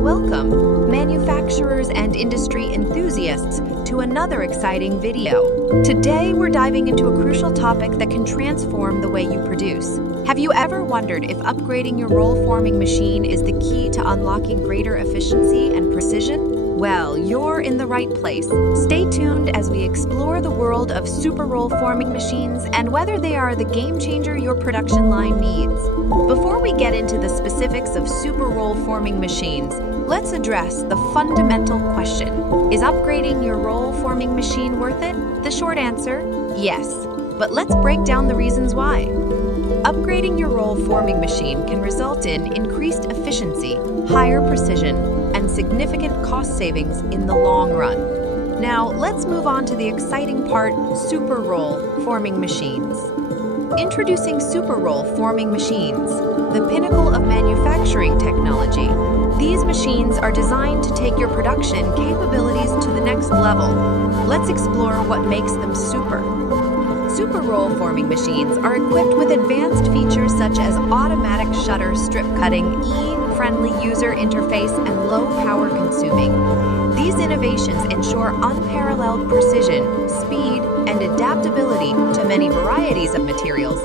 Welcome, manufacturers and industry enthusiasts, to another exciting video. Today, we're diving into a crucial topic that can transform the way you produce. Have you ever wondered if upgrading your roll-forming machine is the key to unlocking greater efficiency and precision? Well, you're in the right place. Stay tuned as we explore the world of super roll-forming machines and whether they are the game changer your production line needs. Before we get into the specifics of super roll-forming machines, let's address the fundamental question. Is upgrading your roll-forming machine worth it? The short answer, yes. But let's break down the reasons why. Upgrading your roll-forming machine can result in increased efficiency, higher precision, and significant cost savings in the long run. Now, let's move on to the exciting part, super roll-forming machines. Introducing super roll-forming machines, the pinnacle of manufacturing technology. These machines are designed to take your production capabilities to the next level. Let's explore what makes them super. Super roll-forming machines are equipped with advanced features such as automatic shutter strip cutting, E-friendly user interface, and low power consuming. These innovations ensure unparalleled precision, speed, and adaptability to many varieties of materials,